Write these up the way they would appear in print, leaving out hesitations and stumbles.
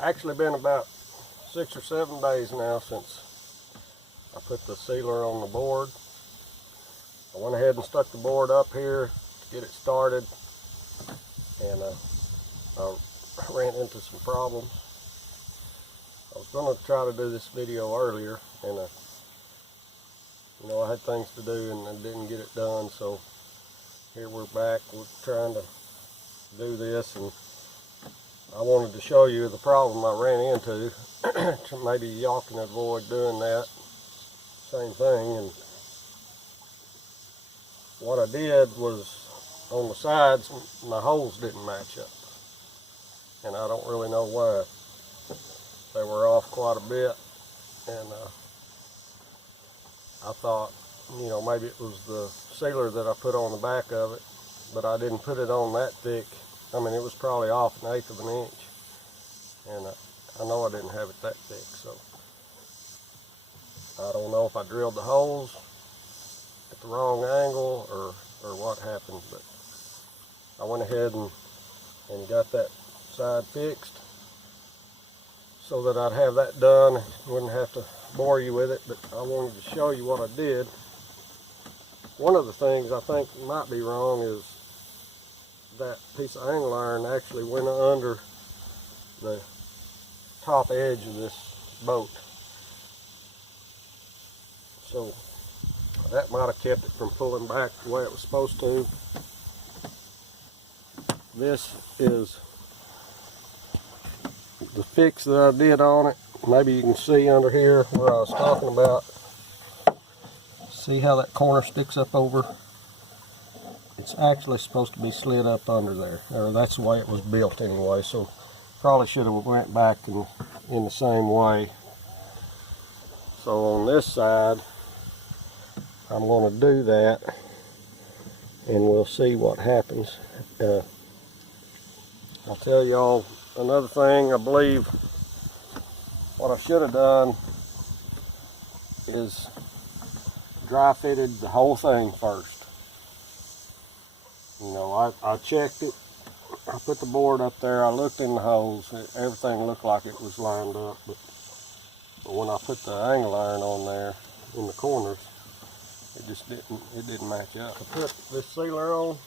Actually been about 6 or 7 days now since I put the sealer on the board. I went ahead and stuck the board up here to get it started, and I ran into some problems. I was going to try to do this video earlier, and I had things to do and I didn't get it done, so here we're back. We're trying to do this, and I wanted to show you the problem I ran into. Maybe y'all can avoid doing that same thing. And what I did was, on the sides, my holes didn't match up, and I don't really know why. They were off quite a bit, and I thought, maybe it was the sealer that I put on the back of it, but I didn't put it on that thick. I mean, it was probably off 1/8 of an inch, and I know I didn't have it that thick, so I don't know if I drilled the holes at the wrong angle or what happened, but I went ahead and got that side fixed so that I'd have that done. Wouldn't have to bore you with it, but I wanted to show you what I did. One of the things I think might be wrong is that piece of angle iron actually went under the top edge of this boat, so that might have kept it from pulling back the way it was supposed to. This is the fix that I did on it. Maybe you can see under here where I was talking about. See how that corner sticks up over? It's actually supposed to be slid up under there, or that's the way it was built anyway, so probably should have went back in the same way. So on this side, I'm going to do that, and we'll see what happens. I'll tell y'all another thing. I believe what I should have done is dry fitted the whole thing first. I checked it. I put the board up there. I looked in the holes. Everything looked like it was lined up, but when I put the angle iron on there in the corners, it didn't match up. I put this sealer on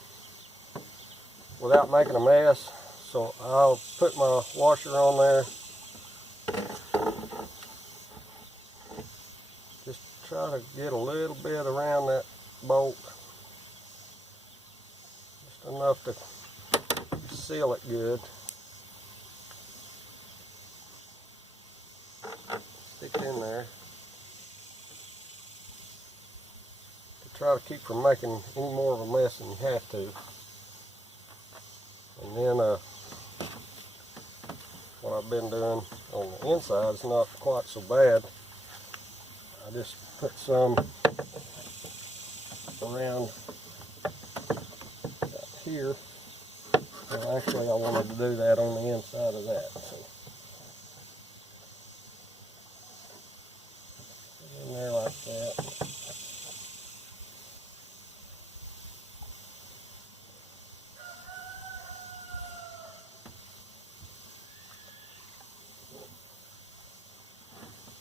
without making a mess, so I'll put my washer on there. Just try to get a little bit around that bolt, just enough to seal it good. Stick it in there to try to keep from making any more of a mess than you have to. And then what I've been doing on the inside is not quite so bad. I just put some around here. And actually, I wanted to do that on the inside of that. So in there like that.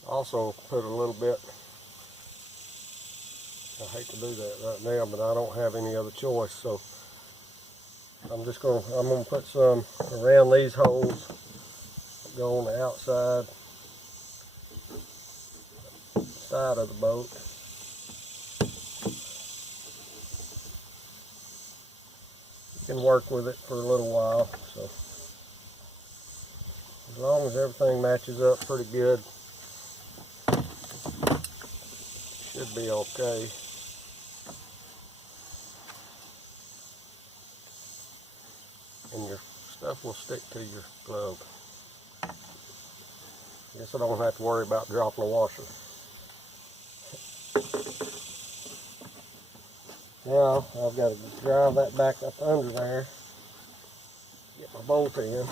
Also put a little bit. I hate to do that right now, but I don't have any other choice, so I'm gonna put some around these holes, go on the outside side of the boat. You can work with it for a little while, so as long as everything matches up pretty good, should be okay. And your stuff will stick to your glove. I guess I don't have to worry about dropping the washer. Now I've got to drive that back up under there, get my bolt in.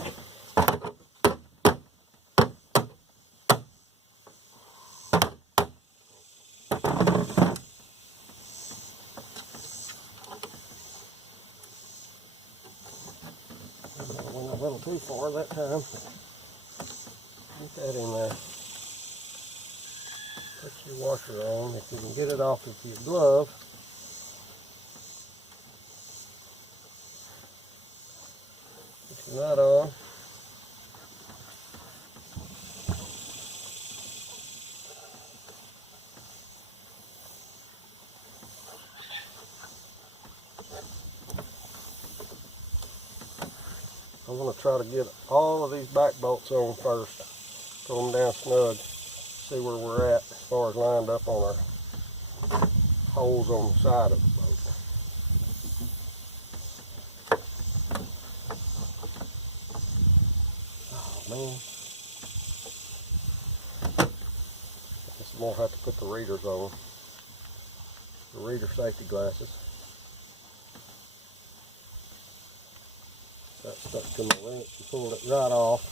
I went a little too far that time. Get that in there. Put your washer on. If you can get it off of your glove. Put your nut on. I'm going to try to get all of these back bolts on first. Pull them down snug. See where we're at as far as lined up on our holes on the side of the boat. Oh man. I guess I'm going to have to put the readers on. The reader safety glasses. That stuck to my wrench and pulled it right off.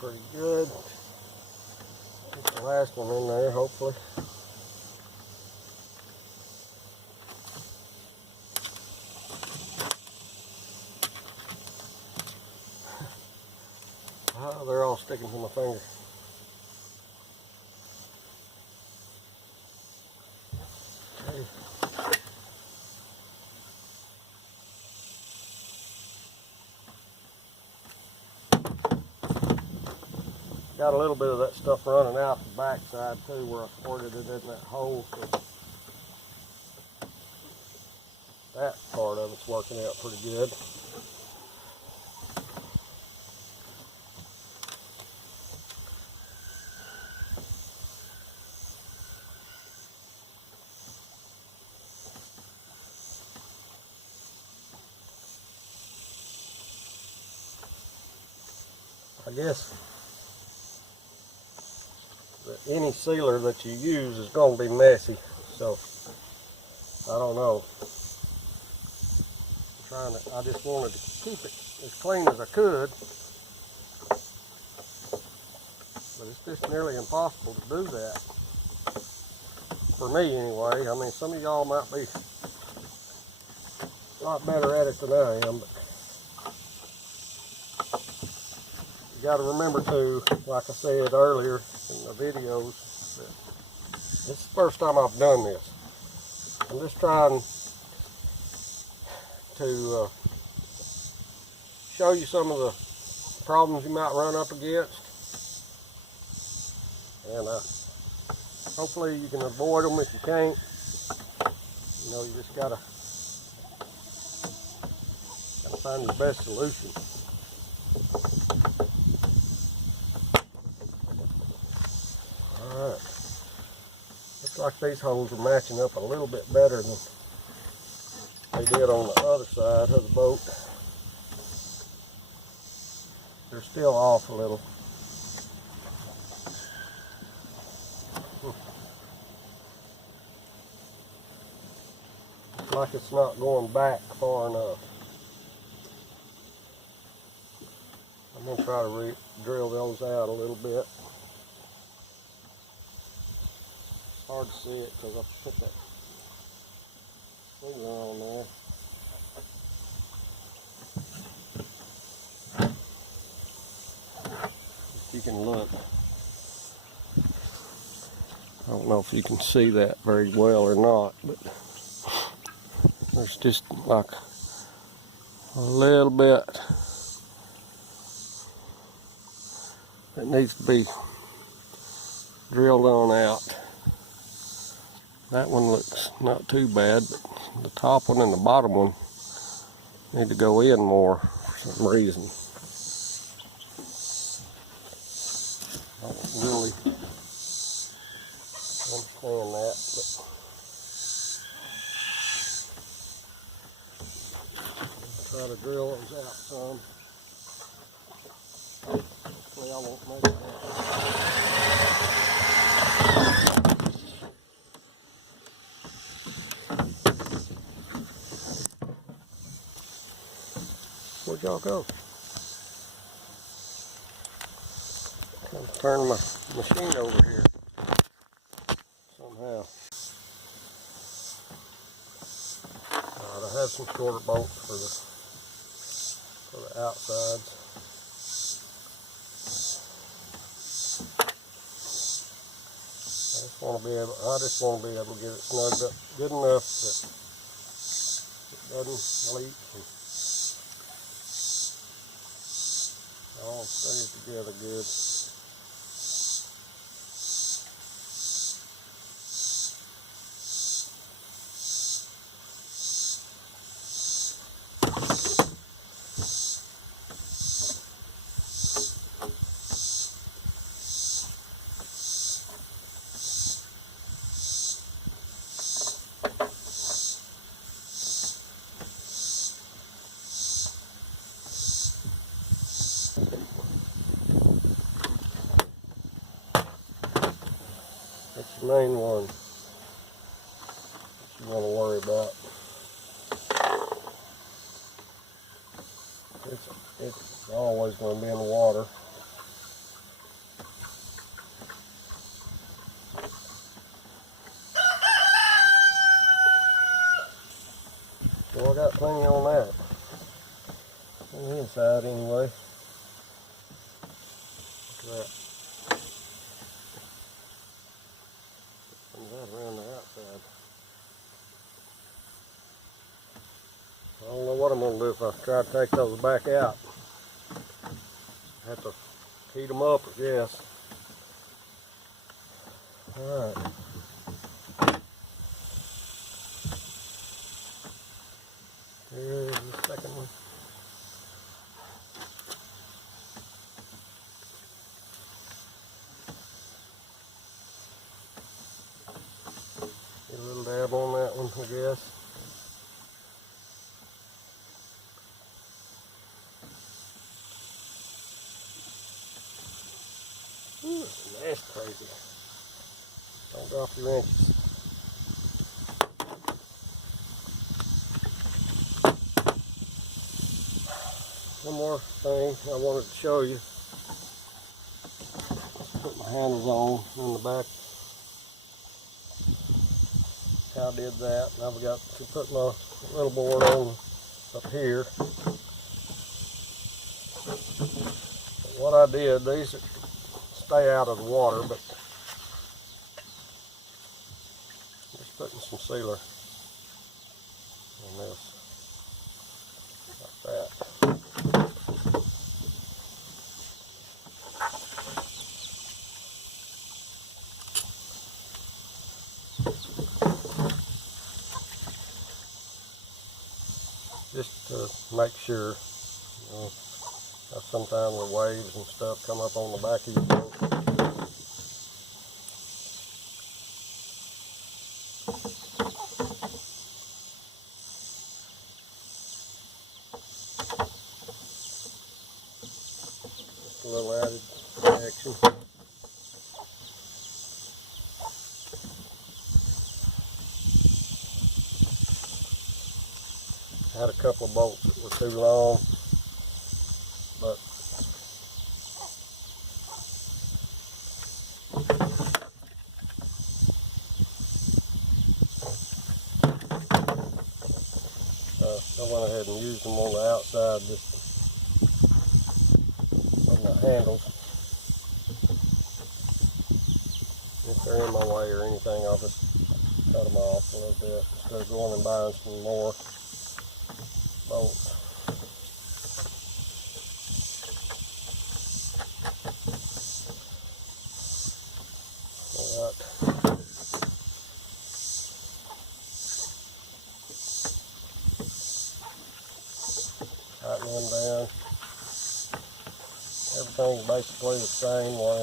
Pretty good. Get the last one in there, hopefully. Oh, they're all sticking to my finger. Okay. Got a little bit of that stuff running out the back side too, where I squirted it in that hole. So that part of it's working out pretty good. I guess any sealer that you use is going to be messy, so I don't know. I just wanted to keep it as clean as I could, but it's just nearly impossible to do that. For me anyway. I mean, some of y'all might be a lot better at it than I am, but you got to remember too, like I said earlier in the videos, that this is the first time I've done this. I'm just trying to show you some of the problems you might run up against, and hopefully you can avoid them. If you can't, you know, you just gotta find your best solution. Alright, looks like these holes are matching up a little bit better than they did on the other side of the boat. They're still off a little. Looks like it's not going back far enough. I'm going to try to drill those out a little bit. It's hard to see it because I put that finger on there. If you can look. I don't know if you can see that very well or not, but there's just like a little bit that needs to be drilled on out. That one looks not too bad, but the top one and the bottom one need to go in more for some reason. I don't really understand that, but I'll try to drill those out some. Hopefully I won't make it. y'all go? I'm turning my machine over here somehow. Alright, I have some shorter bolts for the outsides. I just want to be able to get it snugged up good enough that it doesn't leak and all stays together good. That's the main one that you want to worry about. It's always going to be in the water. Well, I got plenty on that. On the inside anyway. Look at that. Comes that around the outside. I don't know what I'm going to do if I try to take those back out. I have to heat them up, I guess. Alright. Here's the second one. Get a little dab on that one, I guess. Ooh, that's crazy. Don't drop your wrenches. One more thing I wanted to show you. Put my handles on in the back. How I did that. Now I've got to put my little board on up here. But what I did, these stay out of the water, but I'm just putting some sealer on this, like that. Just to make sure, you know, sometimes the waves and stuff come up on the back of your boat. Just a little added protection. I had a couple of bolts that were too long, but I went ahead and used them on the outside just on the handles. If they're in my way or anything, I'll just cut them off a little bit instead of going and buying some more bolts. Alright. Tighten them down. Everything's basically the same way.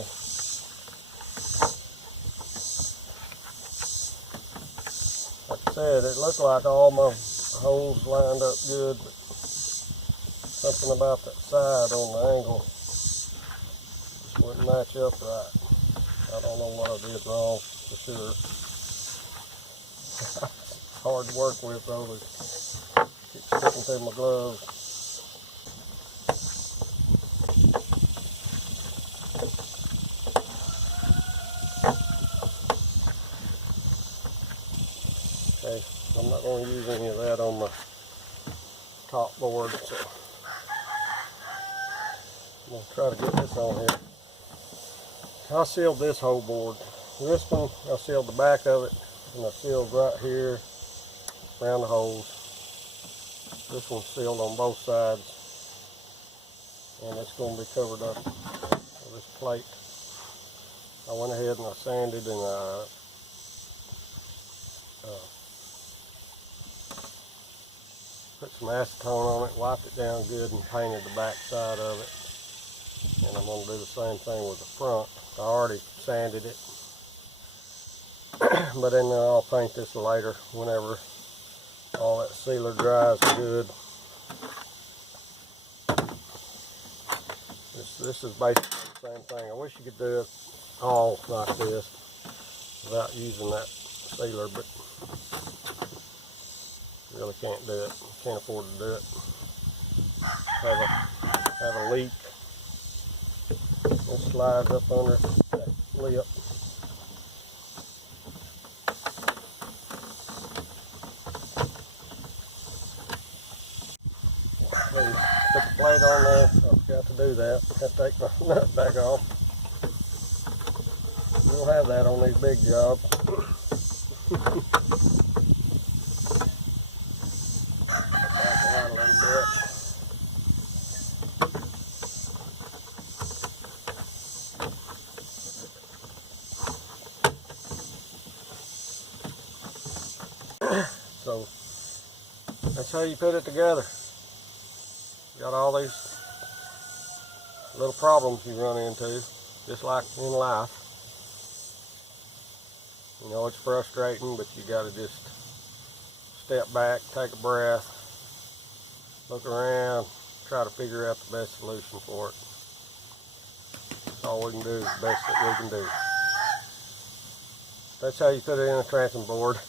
Like I said, it looked like all my holes lined up good, but something about that side on the angle just wouldn't match up right. I don't know what I did wrong for sure. It's hard to work with though. It keeps sticking through my gloves. going to use any of that on my top board, so I'm going to try to get this on here. I sealed this whole board. This one, I sealed the back of it, and I sealed right here around the holes. This one's sealed on both sides, and it's going to be covered up with this plate. I went ahead and I sanded and I put some acetone on it, wiped it down good, and painted the back side of it. And I'm going to do the same thing with the front. I already sanded it, but then I'll paint this later whenever all that sealer dries good. This is basically the same thing. I wish you could do it all like this without using that sealer, but really can't do it. Can't afford to do it. Have a leak. It slides up under that lip. Hey, put the plate on there. I forgot to do that. Have to take my nut back off. You'll have that on these big jobs. Back out a little bit. So that's how you put it together. You got all these little problems you run into, just like in life. You know, it's frustrating, but you got to just step back, take a breath, look around, try to figure out the best solution for it. That's all we can do is the best that we can do. That's how you put it in a transom board.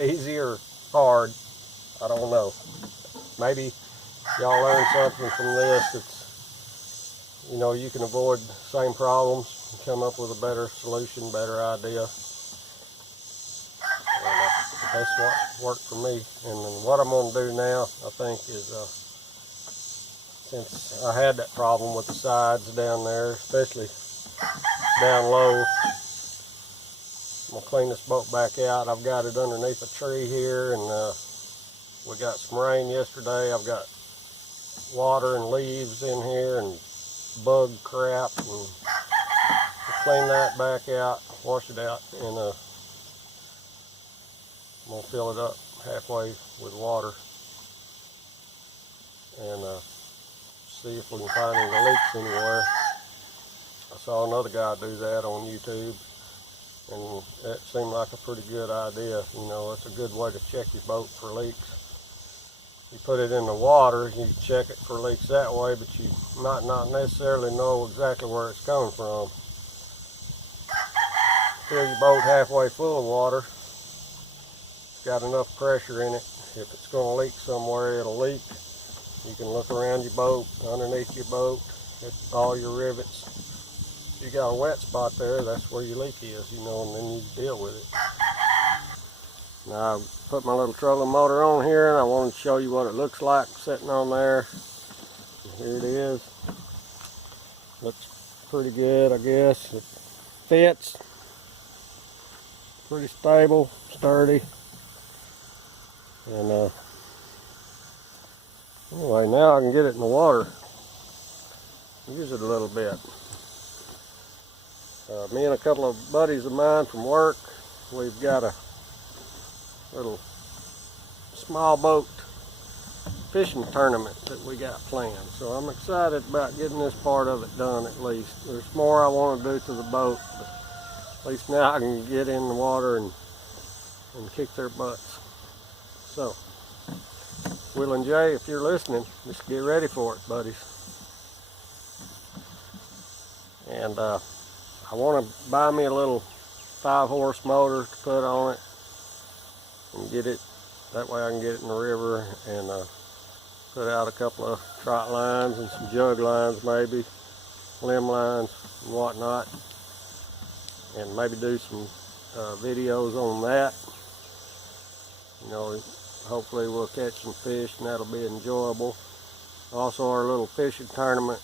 Easy or hard, I don't know. Maybe y'all learn something from this. It's, you know, you can avoid the same problems and come up with a better solution, better idea. And that's what worked for me. And then what I'm going to do now, I think, is since I had that problem with the sides down there, especially down low, I'm going to clean this boat back out. I've got it underneath a tree here, and we got some rain yesterday. I've got water and leaves in here and bug crap, and we'll clean that back out, wash it out, and I'm going to fill it up halfway with water and see if we can find any leaks anywhere. I saw another guy do that on YouTube, and it seemed like a pretty good idea. You know, it's a good way to check your boat for leaks. You put it in the water, you check it for leaks that way, but you might not necessarily know exactly where it's coming from. Fill your boat halfway full of water. It's got enough pressure in it. If it's going to leak somewhere, it'll leak. You can look around your boat, underneath your boat, at all your rivets. If you got a wet spot there, that's where your leak is, you know, and then you deal with it. Now, I put my little trolling motor on here, and I wanted to show you what it looks like sitting on there. And here it is. Looks pretty good, I guess. It fits. Pretty stable, sturdy. And anyway, now I can get it in the water. Use it a little bit. Me and a couple of buddies of mine from work, we've got a little small boat fishing tournament that we got planned. So I'm excited about getting this part of it done at least. There's more I want to do to the boat, but at least now I can get in the water and kick their butts. So, Will and Jay, if you're listening, just get ready for it, buddies. And I want to buy me a little 5-horse motor to put on it and get it, that way I can get it in the river and put out a couple of trot lines and some jug lines, maybe limb lines and whatnot, and maybe do some videos on that. You know, hopefully we'll catch some fish and that'll be enjoyable. Also our little fishing tournament,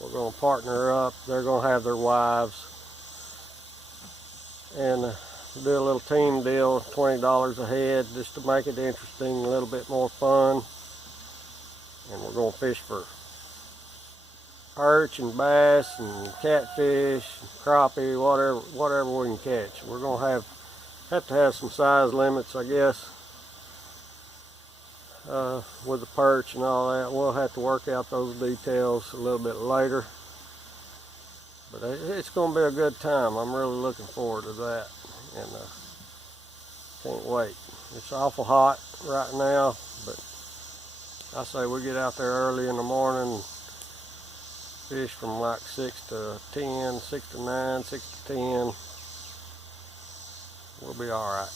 we're going to partner up. They're going to have their wives and do a little team deal, $20 a head, just to make it interesting, a little bit more fun. And we're going to fish for perch and bass and catfish, and crappie, whatever we can catch. We're going to have to have some size limits, I guess, with the perch and all that. We'll have to work out those details a little bit later. But it's going to be a good time. I'm really looking forward to that, and can't wait. It's awful hot right now, but I say we get out there early in the morning, fish from like 6 to 10, 6 to 9, 6 to 10. We'll be all right.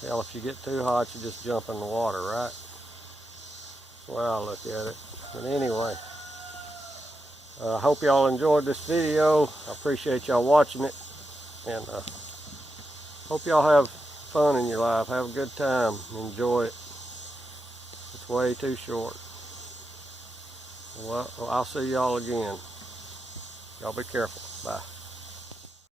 Hell, if you get too hot, you just jump in the water, right? That's the way I look at it. But anyway, I hope y'all enjoyed this video. I appreciate y'all watching it, and hope y'all have fun in your life. Have a good time. Enjoy it. It's way too short. Well, I'll see y'all again. Y'all be careful. Bye.